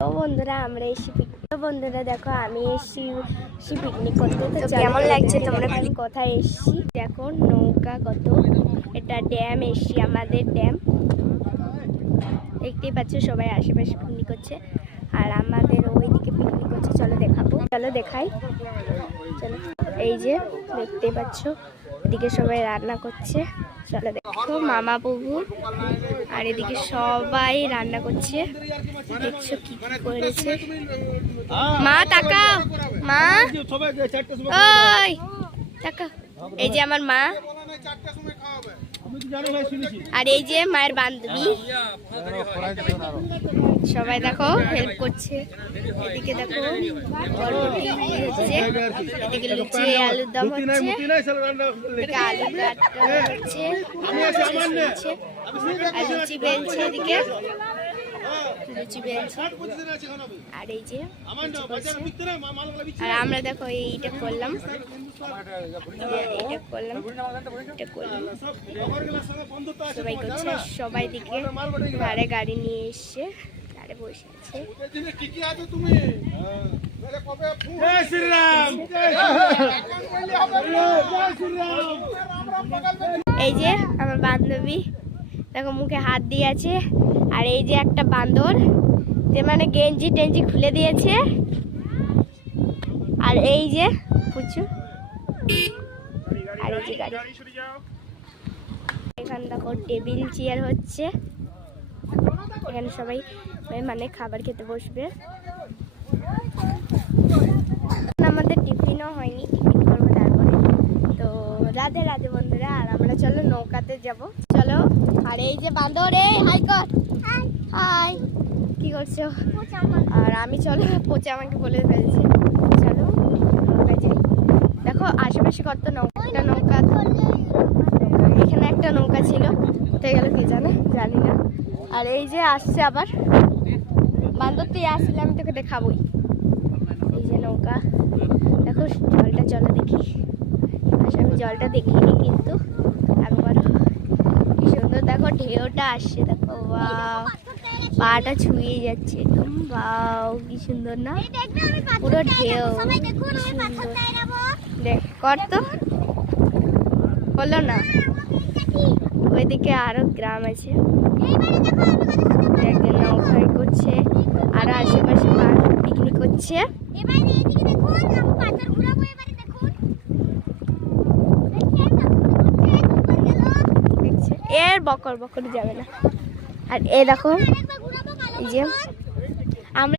তো বন্ধুরা আমরা বন্ধুরা দেখো আমি এসেছি পিকনিক করতে। তো কেমন লাগছে তোমরা? কোথায় এসেছি দেখো, নৌকা কত, এটা ড্যাম এসেছি, আমাদের ড্যাম দেখতেই পাচ্ছ। সবাই আশেপাশে পিকনিক করছে আর আমাদের ওইদিকে পিকনিক করছে। চলো দেখাবো, চলো দেখাই, চলো। এই যে দেখতেই পাচ্ছ এদিকে সবাই রান্না করছে। চলো দেখো, মামা বাবু আর এদিকে সবাই রান্না করছে। দেখছো কি করেছে? মা তাকাও, মা ওই তাকাও। এই যে আমার মা আর এই যে মায়ের বান্ধবী, সবাই দেখো হেল্প করছে। এদিকে দেখো বরবটি হচ্ছে, এদিকে লুচি আলুর দম হচ্ছে, এদিকে আলু কাটা হচ্ছে, আর লুচি বেলছে, এদিকে লুচি বেলছে। আর এই যে আর আমরা দেখো এইটা করলাম, সবাই করছে। সবাই দিকে ধারে গাড়ি নিয়ে এসছে, ধারে বসে আছে। এই যে আমার বান্ধবী দেখো মুখে হাত দিয়েছে। আর এই যে একটা বান্দর, যে মানে গেঞ্জি টেঞ্জি খুলে দিয়েছে। আর এই যে পুচু, আর এই যে গাড়ি। এখানে দেখো টেবিল চেয়ার হচ্ছে, এখানে সবাই মানে খাবার খেতে বসবে। আমাদের টিফিনও হয়নি, টিফিন করবো তারপরে। তো রাধে রাধে বন্ধুরা, আর আমরা চলো নৌকাতে যাব, চলো। আর এই যে বান্দর, হাই কর, হাই, কি করছো? আর আমি চলো, পোচা আমাকে বলে ফেলছে, চলো নৌকায় যাই। দেখো আশেপাশে কত নৌকা, একটা নৌকা, এখানে একটা নৌকা ছিল, কোথায় গেল কি জানে, জানি না। আর এই যে আসছে আবার বান্দর, তুই আসলে আমি তোকে দেখাবই। এই যে নৌকা, দেখো জলটা, চলো দেখি। আচ্ছা আমি জলটা দেখিনি, কিন্তু একবার কি সুন্দর দেখো ঢেউটা আসছে, দেখো বাও, পাটা ছুঁয়ে যাচ্ছে একদম, বাও কি সুন্দর না, পুরো ঢেউ, কি সুন্দর। দেখ কর তো, হলো না। ওইদিকে আরো গ্রাম আছে, নৌকায় করছে, আর আশেপাশে পিকনিক করছে। এর বকর বকর যাবে না। আর এ দেখো এই যে